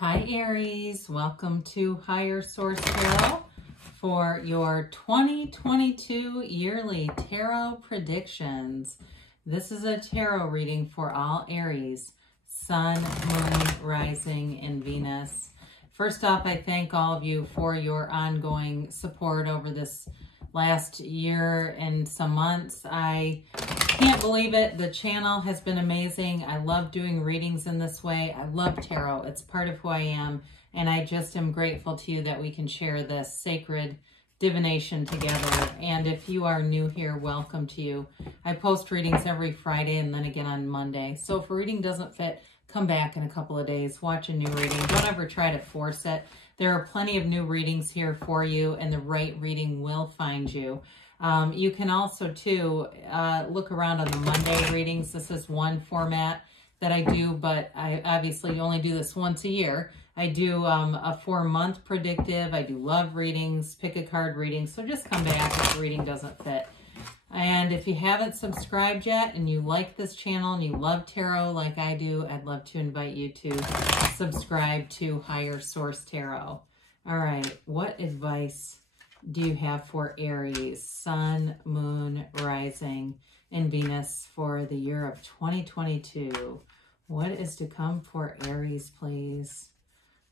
Hi Aries, welcome to Higher Source Tarot for your 2022 yearly tarot predictions. This is a tarot reading for all Aries, Sun, Moon, Rising, and Venus. First off, I thank all of you for your ongoing support over this last year and some months. I can't believe it. The channel has been amazing. I love doing readings in this way. I love tarot. It's part of who I am. And I just am grateful to you that we can share this sacred divination together. And if you are new here, welcome to you. I post readings every Friday and then again on Monday. So if a reading doesn't fit, come back in a couple of days, watch a new reading. Don't ever try to force it. There are plenty of new readings here for you, and the right reading will find you. You can also, too, look around on the Monday readings. This is one format that I do, but I obviously only do this once a year. I do a 4-month predictive. I do love readings, pick a card reading. So just come back if the reading doesn't fit. And if you haven't subscribed yet and you like this channel and you love tarot like I do, I'd love to invite you to subscribe to Higher Source Tarot. All right, what advice do you have for Aries, Sun, Moon, Rising, and Venus for the year of 2022? What is to come for Aries, please?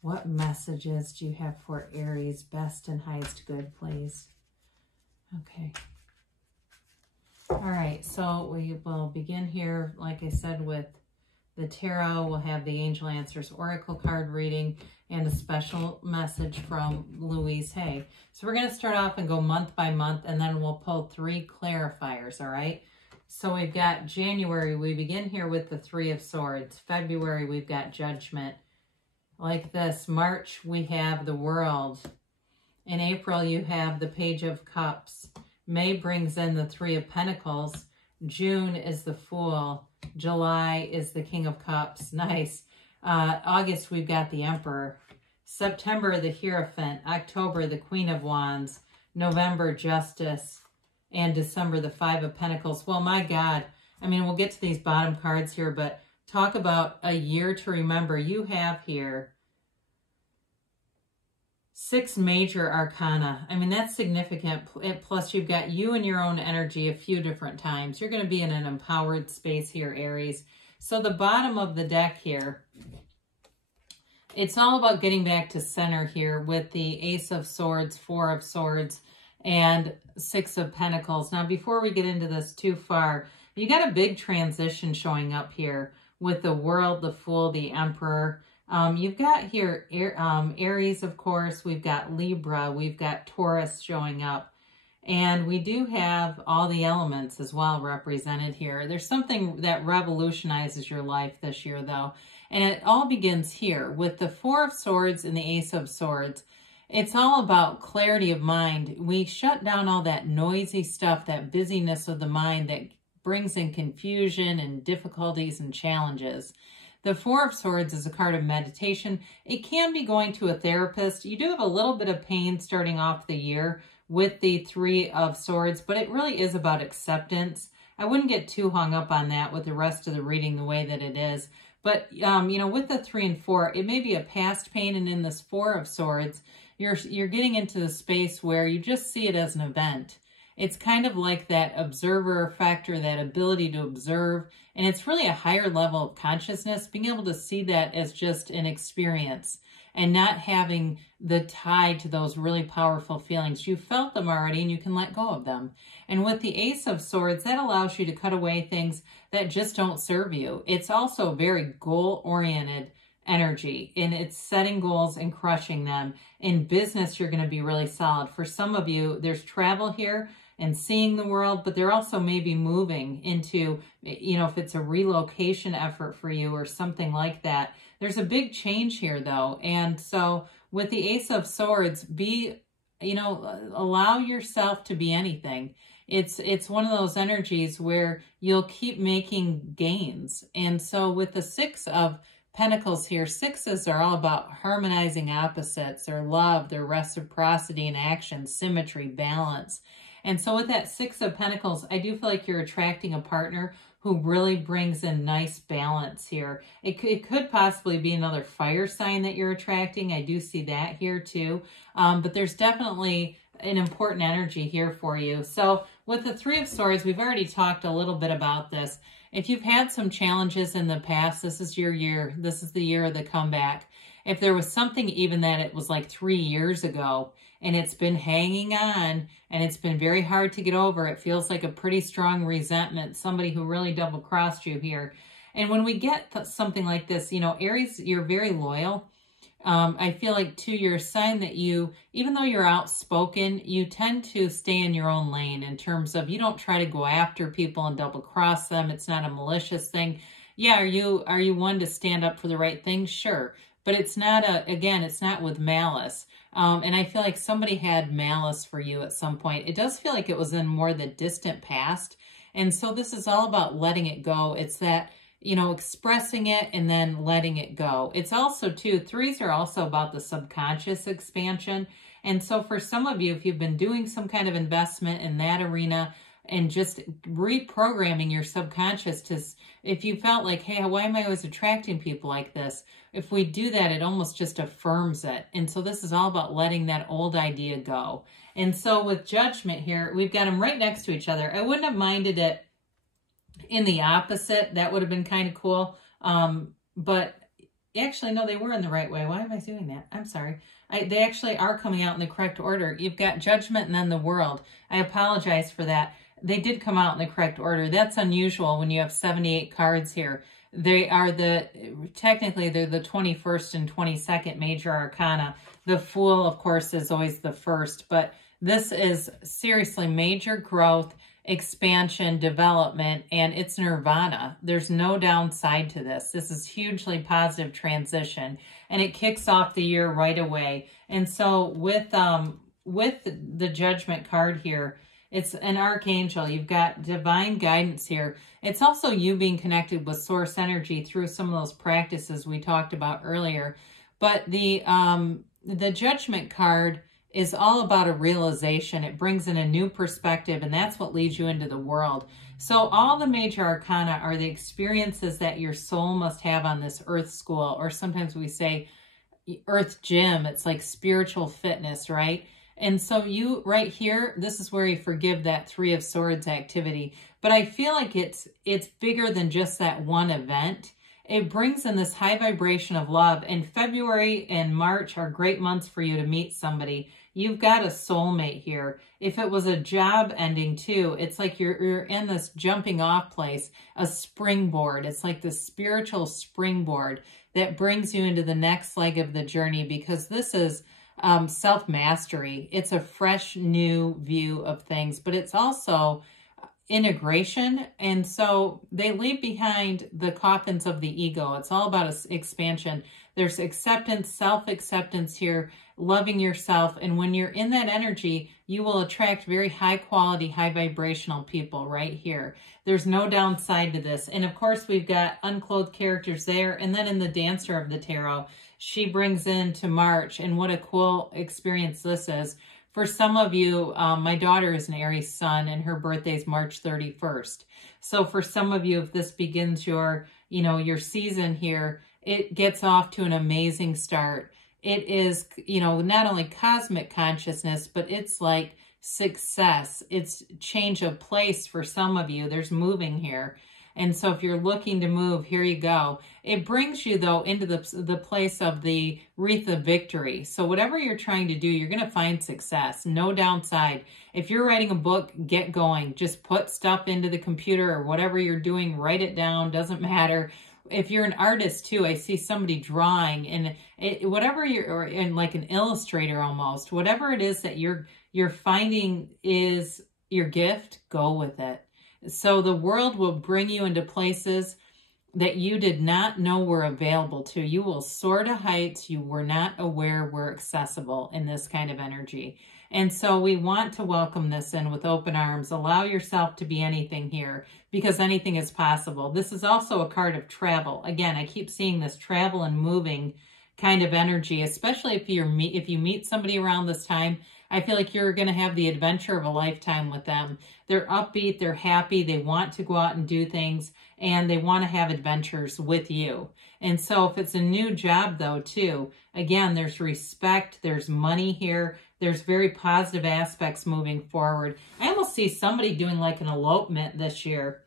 What messages do you have for Aries, best and highest good, please? Okay. All right, so we will begin here, like I said, with the tarot. We'll have the Angel Answers Oracle card reading and a special message from Louise Hay. So we're going to start off and go month by month, and then we'll pull 3 clarifiers, all right? So we've got January. We begin here with the 3 of Swords. February, we've got Judgment. Like this. March, we have the World. In April, you have the Page of Cups. May brings in the 3 of Pentacles. June is the Fool. July is the King of Cups. Nice. August, we've got the Emperor. September, the Hierophant. October, the Queen of Wands. November, Justice. And December, the 5 of Pentacles. Well, my God. I mean, we'll get to these bottom cards here, but talk about a year to remember. You have here 6 major arcana. I mean, that's significant. Plus, you've got you and your own energy a few different times. You're going to be in an empowered space here, Aries. So the bottom of the deck here, it's all about getting back to center here with the Ace of Swords, 4 of Swords, and 6 of Pentacles. Now, before we get into this too far, you got a big transition showing up here with the World, the Fool, the Emperor. You've got here Aries, of course. We've got Libra. We've got Taurus showing up. And we do have all the elements as well represented here. There's something that revolutionizes your life this year, though. And it all begins here with the 4 of Swords and the Ace of Swords. It's all about clarity of mind. We shut down all that noisy stuff, that busyness of the mind that brings in confusion and difficulties and challenges. The 4 of Swords is a card of meditation. It can be going to a therapist. You do have a little bit of pain starting off the year with the 3 of Swords, but it really is about acceptance. I wouldn't get too hung up on that with the rest of the reading the way that it is. But, you know, with the 3 and 4, it may be a past pain, and in this 4 of Swords, you're getting into the space where you just see it as an event. It's kind of like that observer factor, that ability to observe. And it's really a higher level of consciousness, being able to see that as just an experience and not having the tie to those really powerful feelings. You felt them already and you can let go of them. And with the Ace of Swords, that allows you to cut away things that just don't serve you. It's also very goal-oriented energy, and it's setting goals and crushing them. In business, you're going to be really solid. For some of you, there's travel here and seeing the world, but they're also maybe moving into, you know, if it's a relocation effort for you or something like that. There's a big change here, though. And so with the Ace of Swords, allow yourself to be anything. It's one of those energies where you'll keep making gains. And so with the 6 of Pentacles here, 6s are all about harmonizing opposites, their love, their reciprocity in action, symmetry, balance. And so with that 6 of Pentacles, I do feel like you're attracting a partner who really brings in nice balance here. It could possibly be another fire sign that you're attracting. I do see that here too. But there's definitely an important energy here for you. So with the Three of Swords, we've already talked a little bit about this. If you've had some challenges in the past, this is your year. This is the year of the comeback. If there was something even that it was like 3 years ago and it's been hanging on and it's been very hard to get over, it feels like a pretty strong resentment, somebody who really double-crossed you here. And when we get something like this, you know, Aries, you're very loyal. I feel like too, you're a sign that you, even though you're outspoken, you tend to stay in your own lane in terms of you don't try to go after people and double cross them. It's not a malicious thing. Yeah, are you one to stand up for the right thing? Sure. But it's not again, it's not with malice. And I feel like somebody had malice for you at some point. It does feel like it was in more the distant past. And so this is all about letting it go. It's that, you know, expressing it and then letting it go. It's also too, threes are also about the subconscious expansion. And so for some of you, if you've been doing some kind of investment in that arena and just reprogramming your subconscious to, if you felt like, hey, why am I always attracting people like this? If we do that, it almost just affirms it. And so this is all about letting that old idea go. And so with Judgment here, we've got them right next to each other. I wouldn't have minded it in the opposite. That would have been kind of cool. But actually, no, they were in the right way. Why am I doing that? I'm sorry. They actually are coming out in the correct order. You've got Judgment and then the World. I apologize for that. They did come out in the correct order. That's unusual when you have 78 cards here. They are technically they're the 21st and 22nd major arcana. The Fool, of course, is always the first, but this is seriously major growth, expansion, development, and it's nirvana. There's no downside to this. This is hugely positive transition, and it kicks off the year right away. And so with the Judgment card here, it's an archangel. You've got divine guidance here. It's also you being connected with source energy through some of those practices we talked about earlier. But the Judgment card is all about a realization. It brings in a new perspective, and that's what leads you into the world. So all the major arcana are the experiences that your soul must have on this earth school, or sometimes we say earth gym. It's like spiritual fitness, right? And so you, right here, this is where you forgive that Three of Swords activity. But I feel like it's bigger than just that one event. It brings in this high vibration of love. And February and March are great months for you to meet somebody. You've got a soulmate here. If it was a job ending too, it's like you're in this jumping off place, a springboard. It's like the spiritual springboard that brings you into the next leg of the journey, because this is self-mastery. It's a fresh new view of things, but it's also integration. And so they leave behind the coffins of the ego. It's all about expansion. There's acceptance, self-acceptance here, loving yourself. And when you're in that energy, you will attract very high quality, high vibrational people right here. There's no downside to this. And of course, we've got unclothed characters there. And then in the Dancer of the Tarot, she brings into March. And what a cool experience this is. For some of you, my daughter is an Aries sun and her birthday is March 31st. So for some of you, if this begins your season here, it gets off to an amazing start. It is, not only cosmic consciousness, but it's like success. It's change of place for some of you. There's moving here. And so if you're looking to move, here you go. It brings you, though, into the place of the wreath of victory. So whatever you're trying to do, you're going to find success. No downside. If you're writing a book, get going. Just put stuff into the computer or whatever you're doing. Write it down. Doesn't matter. If you're an artist, too, I see somebody drawing. And whatever or like an illustrator almost. Whatever it is that you're finding is your gift, go with it. So the world will bring you into places that you did not know were available to. You will soar to heights you were not aware were accessible in this kind of energy. And so we want to welcome this in with open arms. Allow yourself to be anything here, because anything is possible. This is also a card of travel. Again, I keep seeing this travel and moving kind of energy, especially if you meet somebody around this time. I feel like you're going to have the adventure of a lifetime with them. They're upbeat, they're happy, they want to go out and do things, and they want to have adventures with you. And so if it's a new job though too, again, there's respect, there's money here, there's very positive aspects moving forward. I almost see somebody doing like an elopement this year.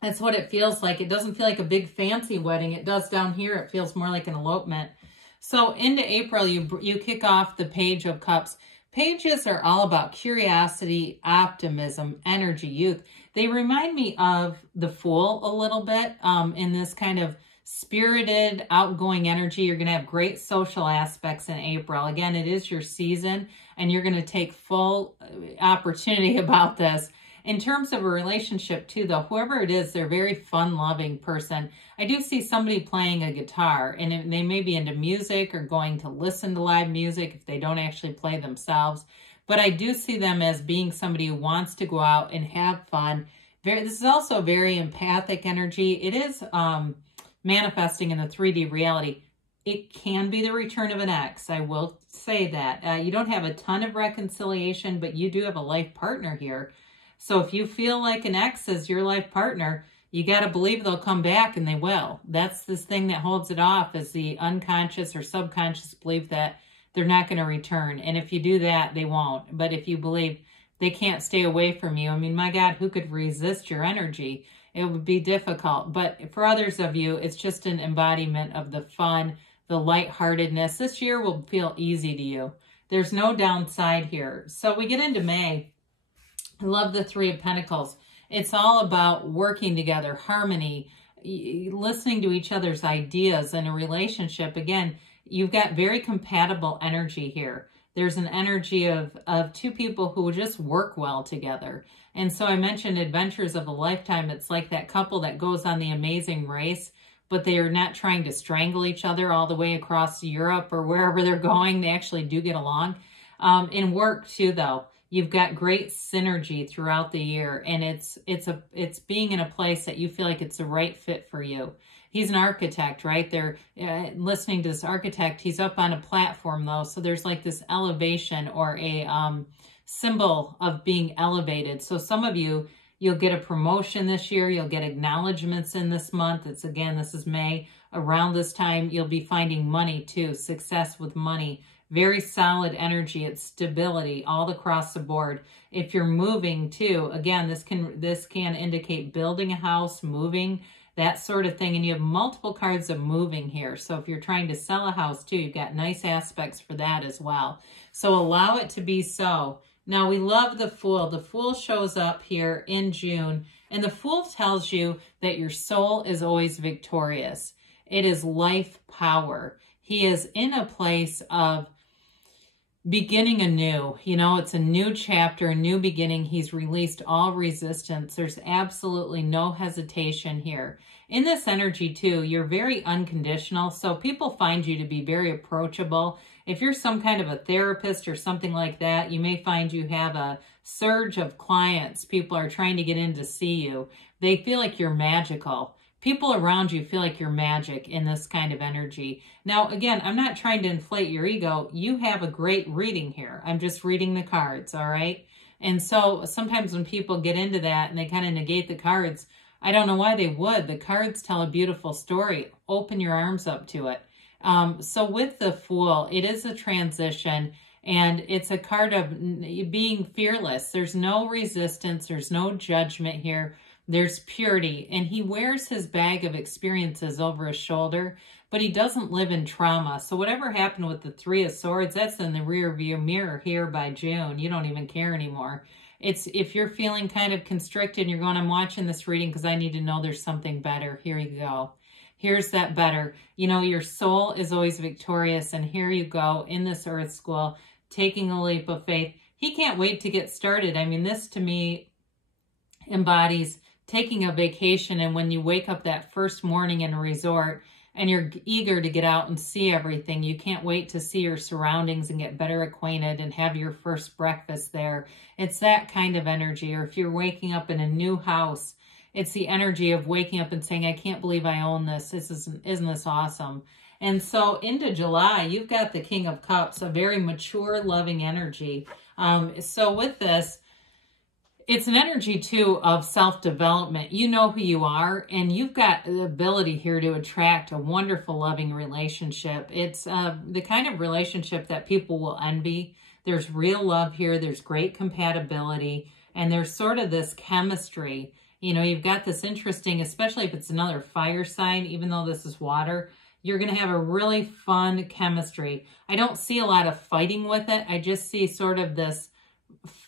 That's what it feels like. It doesn't feel like a big fancy wedding. It does down here. It feels more like an elopement. So into April, you kick off the Page of Cups. Pages are all about curiosity, optimism, energy, youth. They remind me of the Fool a little bit in this kind of spirited, outgoing energy. You're going to have great social aspects in April. Again, it is your season, and you're going to take full opportunity about this. In terms of a relationship too, though, whoever it is, they're a very fun-loving person. I do see somebody playing a guitar, and they may be into music or going to listen to live music if they don't actually play themselves. But I do see them as being somebody who wants to go out and have fun. This is also very empathic energy. It is manifesting in the 3D reality. It can be the return of an ex. I will say that. You don't have a ton of reconciliation, but you do have a life partner here. So if you feel like an ex is your life partner, you got to believe they'll come back, and they will. That's this thing that holds it off, is the unconscious or subconscious belief that they're not going to return. And if you do that, they won't. But if you believe they can't stay away from you, I mean, my God, who could resist your energy? It would be difficult. But for others of you, it's just an embodiment of the fun, the lightheartedness. This year will feel easy to you. There's no downside here. So we get into May. I love the Three of Pentacles. It's all about working together, harmony, listening to each other's ideas in a relationship. Again, you've got very compatible energy here. There's an energy of two people who just work well together. And so I mentioned adventures of a lifetime. It's like that couple that goes on the Amazing Race, but they are not trying to strangle each other all the way across Europe or wherever they're going. They actually do get along. In work too, though. You've got great synergy throughout the year, and it's being in a place that you feel like it's the right fit for you. He's an architect, right? They're listening to this architect. He's up on a platform, though, so there's like this elevation or a symbol of being elevated. So some of you, you'll get a promotion this year. You'll get acknowledgments in this month. This is May. Around this time, you'll be finding money, too, success with money. Very solid energy. It's stability all across the board. If you're moving too, again, this can indicate building a house, moving, that sort of thing. And you have multiple cards of moving here. So if you're trying to sell a house too, you've got nice aspects for that as well. So allow it to be so. Now we love the Fool. The Fool shows up here in June, and the Fool tells you that your soul is always victorious. It is life power. He is in a place of beginning anew. You know, it's a new chapter, a new beginning. He's released all resistance. There's absolutely no hesitation here. In this energy too, you're very unconditional. So people find you to be very approachable. If you're some kind of a therapist or something like that, you may find you have a surge of clients. People are trying to get in to see you. They feel like you're magical. People around you feel like you're magic in this kind of energy. Now, again, I'm not trying to inflate your ego. You have a great reading here. I'm just reading the cards, all right? And so sometimes when people get into that and they kind of negate the cards, I don't know why they would. The cards tell a beautiful story. Open your arms up to it. So with the Fool, it is a transition, and it's a card of being fearless. There's no resistance. There's no judgment here. There's purity, and he wears his bag of experiences over his shoulder, but he doesn't live in trauma. So whatever happened with the Three of Swords, that's in the rear view mirror here by June. You don't even care anymore. It's if you're feeling kind of constricted and you're going, I'm watching this reading because I need to know there's something better. Here you go. Here's that better. You know, your soul is always victorious, and here you go in this earth school, taking a leap of faith. He can't wait to get started. I mean, this to me embodies taking a vacation, and when you wake up that first morning in a resort and you're eager to get out and see everything, you can't wait to see your surroundings and get better acquainted and have your first breakfast there. It's that kind of energy. Or if you're waking up in a new house, it's the energy of waking up and saying, I can't believe I own this. Isn't this awesome? And so into July, you've got the King of Cups, a very mature, loving energy. So with this, it's an energy, too, of self-development. You know who you are, and you've got the ability here to attract a wonderful, loving relationship. It's the kind of relationship that people will envy. There's real love here. There's great compatibility, and there's sort of this chemistry. You know, you've got this interesting, especially if it's another fire sign, even though this is water, you're going to have a really fun chemistry. I don't see a lot of fighting with it. I just see sort of this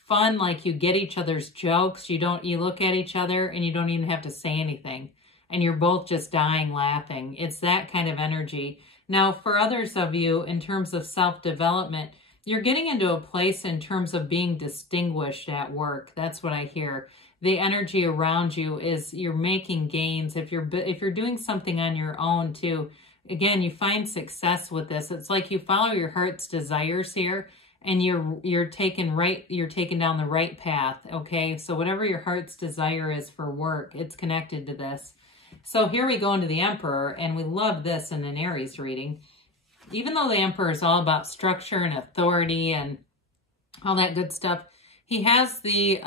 fun, like you get each other's jokes. You look at each other and you don't even have to say anything. And you're both just dying laughing. It's that kind of energy. Now, for others of you, in terms of self-development, you're getting into a place in terms of being distinguished at work. That's what I hear. The energy around you is you're making gains. If you're doing something on your own too, again, you find success with this. It's like you follow your heart's desires here, and you're taking down the right path, okay? So whatever your heart's desire is for work, it's connected to this. So here we go into the Emperor, and we love this in an Aries reading. Even though the Emperor is all about structure and authority and all that good stuff, he has the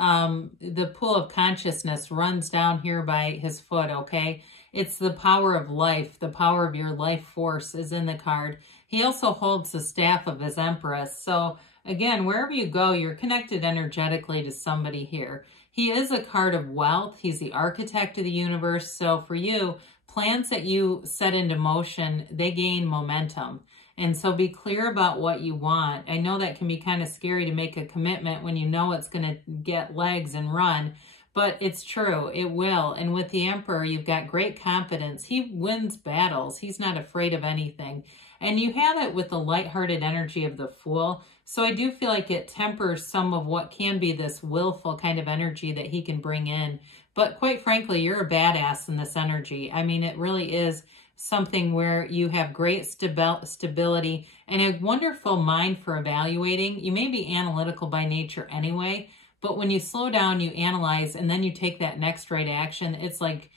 pool of consciousness runs down here by his foot, okay? It's the power of life. The power of your life force is in the card. He also holds the staff of his Empress. So again, wherever you go, you're connected energetically to somebody here. He is a card of wealth. He's the architect of the universe. So for you, plans that you set into motion, they gain momentum. And so be clear about what you want. I know that can be kind of scary to make a commitment when you know it's going to get legs and run, but it's true. It will. And with the Emperor, you've got great confidence. He wins battles. He's not afraid of anything. And you have it with the lighthearted energy of the Fool. So I do feel like it tempers some of what can be this willful kind of energy that he can bring in. But quite frankly, you're a badass in this energy. I mean, it really is something where you have great stability and a wonderful mind for evaluating. You may be analytical by nature anyway, but when you slow down, you analyze, and then you take that next right action, it's like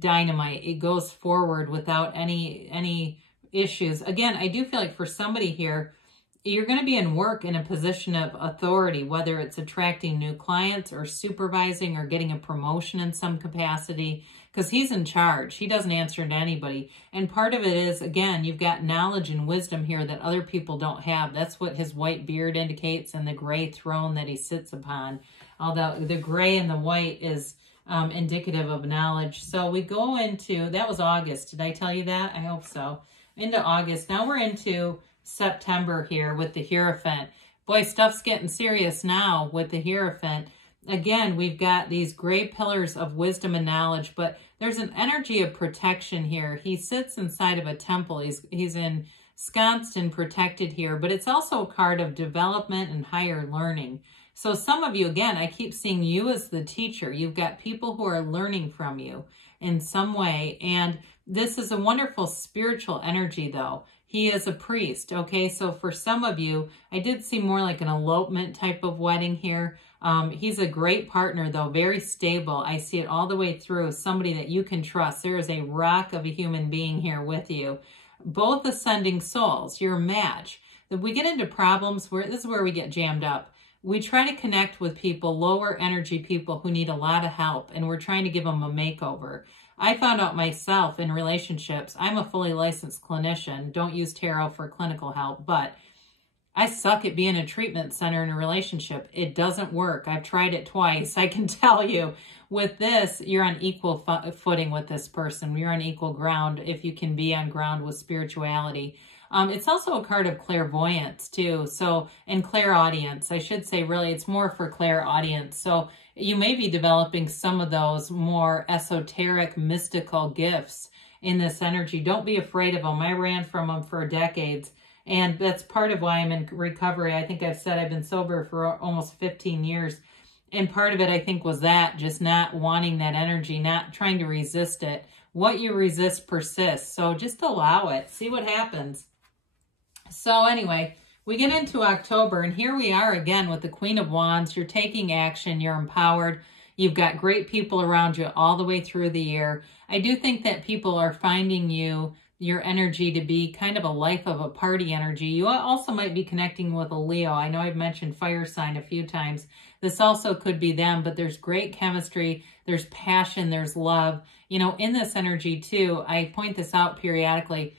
dynamite. It goes forward without any issues. Again, I do feel like for somebody here, you're going to be in work in a position of authority, whether it's attracting new clients or supervising or getting a promotion in some capacity, because he's in charge. He doesn't answer to anybody. And part of it is, again, you've got knowledge and wisdom here that other people don't have. That's what his white beard indicates and the gray throne that he sits upon. Although the gray and the white is indicative of knowledge. So we go into, that was August. Did I tell you that? I hope so. Into August. Now we're into September here with the Hierophant. Boy, stuff's getting serious now with the Hierophant. Again, we've got these gray pillars of wisdom and knowledge, but there's an energy of protection here. He sits inside of a temple. He's ensconced and protected here, but it's also a card of development and higher learning. So some of you, again, I keep seeing you as the teacher. You've got people who are learning from you in some way, and this is a wonderful spiritual energy, though. He is a priest, okay? So for some of you, I did see more like an elopement type of wedding here. He's a great partner, though, very stable. I see it all the way through, somebody that you can trust. There is a rock of a human being here with you. Both ascending souls, you're a match. If we get into problems, this is where we get jammed up. We try to connect with people, lower energy people who need a lot of help, and we're trying to give them a makeover. I found out myself in relationships, I'm a fully licensed clinician, don't use tarot for clinical help, but I suck at being a treatment center in a relationship. It doesn't work. I've tried it twice. I can tell you with this, you're on equal footing with this person. You're on equal ground if you can be on ground with spirituality. It's also a card of clairvoyance too. So, and clairaudience, I should say, really, it's more for clairaudience. So you may be developing some of those more esoteric, mystical gifts in this energy. Don't be afraid of them. I ran from them for decades. And that's part of why I'm in recovery. I think I've said I've been sober for almost 15 years. And part of it, I think, was that, just not wanting that energy, not trying to resist it. What you resist persists. So just allow it. See what happens. So anyway, we get into October, and here we are again with the Queen of Wands. You're taking action. You're empowered. You've got great people around you all the way through the year. I do think that people are finding you. your energy to be kind of a life of a party energy. You also might be connecting with a Leo. I know I've mentioned fire sign a few times. This also could be them, but there's great chemistry, there's passion, there's love. You know, in this energy too, I point this out periodically.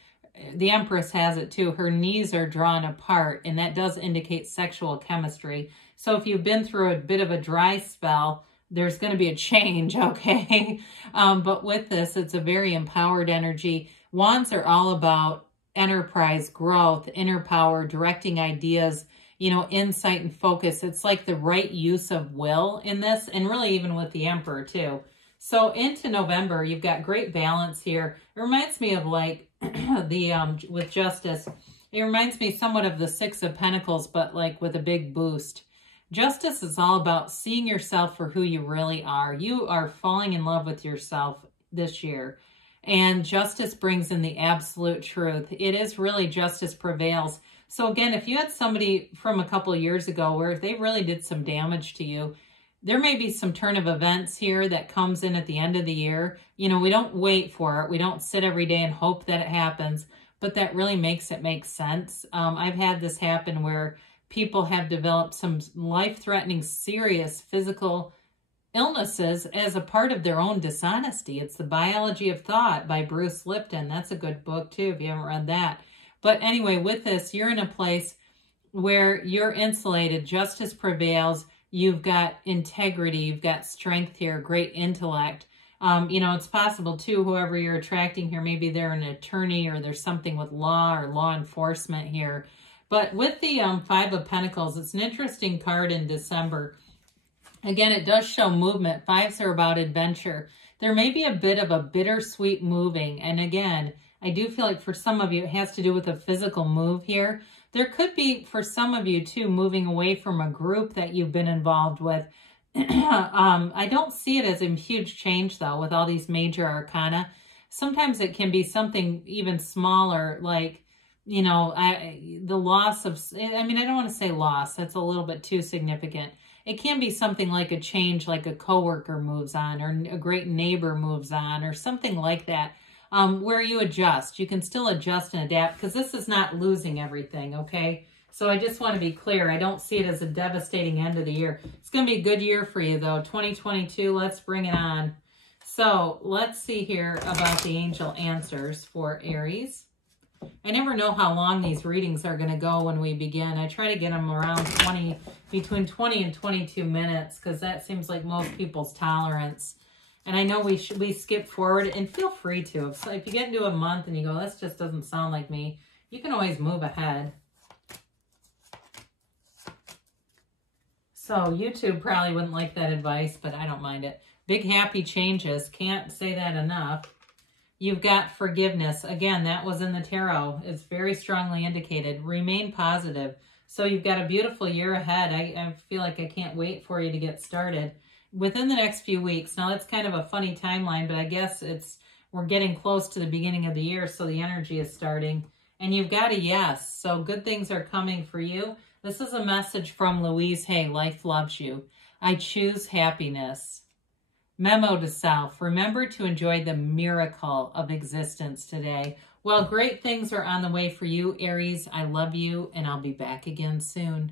The Empress has it too. Her knees are drawn apart, and that does indicate sexual chemistry. So if you've been through a bit of a dry spell, there's going to be a change, okay? But with this, it's a very empowered energy. Wands are all about enterprise, growth, inner power, directing ideas, you know, insight and focus. It's like the right use of will in this, and really even with the Emperor too. So into November, you've got great balance here. It reminds me of like with Justice. It reminds me somewhat of the Six of Pentacles, but like with a big boost. Justice is all about seeing yourself for who you really are. You are falling in love with yourself this year. And justice brings in the absolute truth. It is really justice prevails. So again, if you had somebody from a couple of years ago where they really did some damage to you, there may be some turn of events here that comes in at the end of the year. You know, we don't wait for it. We don't sit every day and hope that it happens, but that really makes it make sense. I've had this happen where people have developed some life-threatening, serious physical illnesses as a part of their own dishonesty. It's The Biology of Thought by Bruce Lipton. That's a good book too, if you haven't read that. But anyway, with this, you're in a place where you're insulated. Justice prevails. You've got integrity. You've got strength here, great intellect. You know, it's possible too, whoever you're attracting here, maybe they're an attorney or there's something with law or law enforcement here. But with the Five of Pentacles, it's an interesting card in December. Again, it does show movement. Fives are about adventure. There may be a bit of a bittersweet moving. And again, I do feel like for some of you, it has to do with a physical move here. There could be, for some of you too, moving away from a group that you've been involved with. I don't see it as a huge change, though, with all these major arcana. Sometimes it can be something even smaller, like, you know, the loss of, I mean, I don't want to say loss. That's a little bit too significant. It can be something like a change, like a coworker moves on or a great neighbor moves on or something like that, where you adjust. You can still adjust and adapt because this is not losing everything, okay? So I just want to be clear. I don't see it as a devastating end of the year. It's going to be a good year for you, though. 2022, let's bring it on. So let's see here about the angel answers for Aries. I never know how long these readings are going to go when we begin. I try to get them around between 20 and 22 minutes because that seems like most people's tolerance. And I know we skip forward, and feel free to. If you get into a month and you go, this just doesn't sound like me, you can always move ahead. So YouTube probably wouldn't like that advice, but I don't mind it. Big happy changes. Can't say that enough. You've got forgiveness. Again, that was in the tarot. It's very strongly indicated. Remain positive. So you've got a beautiful year ahead. I feel like I can't wait for you to get started within the next few weeks. Now, that's kind of a funny timeline, but I guess we're getting close to the beginning of the year, so the energy is starting. And you've got a yes. So good things are coming for you. This is a message from Louise Hay. Life loves you. I choose happiness. Memo to self, remember to enjoy the miracle of existence today. Well, great things are on the way for you, Aries. I love you, and I'll be back again soon.